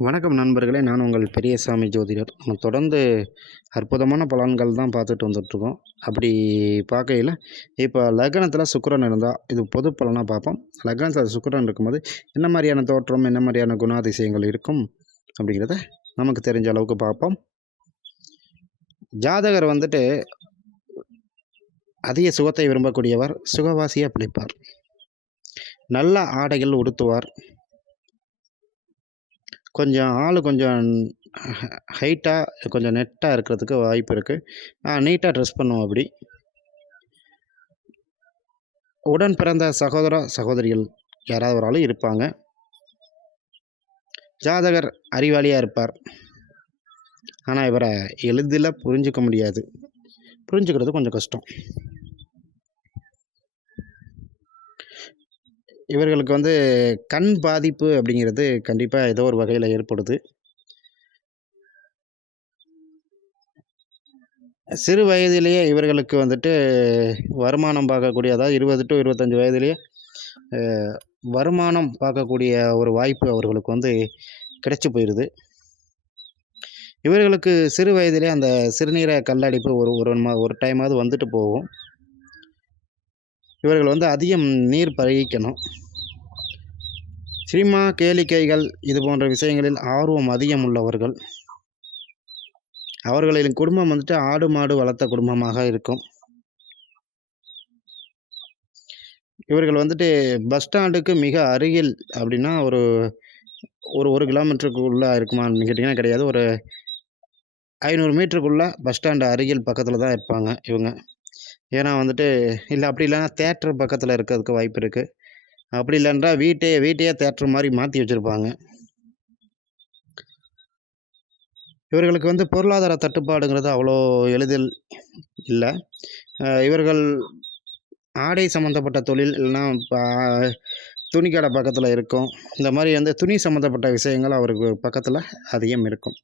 வணக்கம் நண்பர்களே, நான் உங்கள் பெரியசாமி ஜோதிடர். நம்ம தொடர்ந்து அற்புதமான பலன்கள் தான் பார்த்துட்டு வந்துட்டுருக்கோம். அப்படி பார்க்கையில, இப்போ லக்னத்தில சுக்கிரன் இருந்தால், இது பொது பலனா பார்ப்போம். லக்னத்தில சுக்கிரன் இருக்கும்போது, என்ன மாரியான தோற்றம், என்ன மாரியான குணாதிசயங்கள் இருக்கும் அப்படிங்கிறத நமக்கு தெரிஞ்ச அளவுக்கு பார்ப்போம். ஜாதகர் வந்துட்டு அதிக சுகத்தை விரும்பக்கூடியவர், சுகவாசியா பிழைப்பார். நல்ல ஆடைகள் உடுத்துவார். கொஞ்சம் ஹைட்டா, கொஞ்சம் நெட்டா இருக்கிறதுக்கு வாய்ப்பு இருக்கு. நீட்டா ட்ரெஸ் பண்ணுவாப்படி. உடன் பிறந்த சகோதர, சகோதரிகள் யாராவது ஒரு ஆள் இருப்பாங்க. ஜாதகர் அறிவாளியா இருப்பார். ஆனா, இவர எளிதில புரிஞ்சுக்க முடியாது. புரிஞ்சுக்கிறது கொஞ்சம் கஷ்டம். இவர்களுக்கு கண் பாதிப்பு அப்படிங்கிறது கண்டிப்பா ஏதோ ஒரு வகையில ஏற்படுது. சிறு வயதிலேயே இவர்களுக்கு வருமானம் பார்க்கக்கூடிய, அதாவது 20 டூ 25 வயதிலேயே அ வருமானம் பார்க்கக்கூடிய ஒரு வாய்ப்பு அவர்களுக்கு கிடைச்சு போயிருது. இவர்களுக்கு சிறு வயதிலே அந்த சிறுநீரக கல்லடைப்பு ஒரு ஒரு டைமாவது வந்துட்டு போகும். இவர்கள் அதிகம் நீர் பருகிக்கணும். சினிமா, கேளிக்கைகள் இது போன்ற விஷயங்களில் ஆர்வம் அதிகம் உள்ளவர்கள். அவர்களின் குடும்பம் ஆடு, மாடு வளர்த்த குடும்பமாக இருக்கும். இவர்கள் பஸ் ஸ்டாண்டுக்கு மிக அருகில் அப்படின்னா, ஒரு ஒரு 1 கிலோமீட்டருக்குள்ள இருக்குமான்னு கேட்டிங்கன்னா கிடையாது. ஒரு 500 மீட்டருக்குள்ள பஸ் ஸ்டாண்டு அருகில் பக்கத்தில தான் இருப்பாங்க இவங்க. ஏன்னா இல்ல அப்படி இல்லைன்னா தியேட்டர் பக்கத்தில இருக்கிறதுக்கு வாய்ப்பு இருக்கு. அப்படி இல்லைன்றா வீட்டையே தியேட்டர் மாரி மாத்தி வச்சிருப்பாங்க. இவர்களுக்கு பொருளாதார தட்டுப்பாடுங்கிறது அவ்வளோ எளிதில் இல்ல. இவர்கள் ஆடை சம்மந்தப்பட்ட தொழில் இல்லைன்னா துணிக்கடை பக்கத்தில இருக்கும். இந்த மாரி துணி சம்மந்தப்பட்ட விஷயங்கள் அவருக்கு பக்கத்தில அதிகம் இருக்கும்.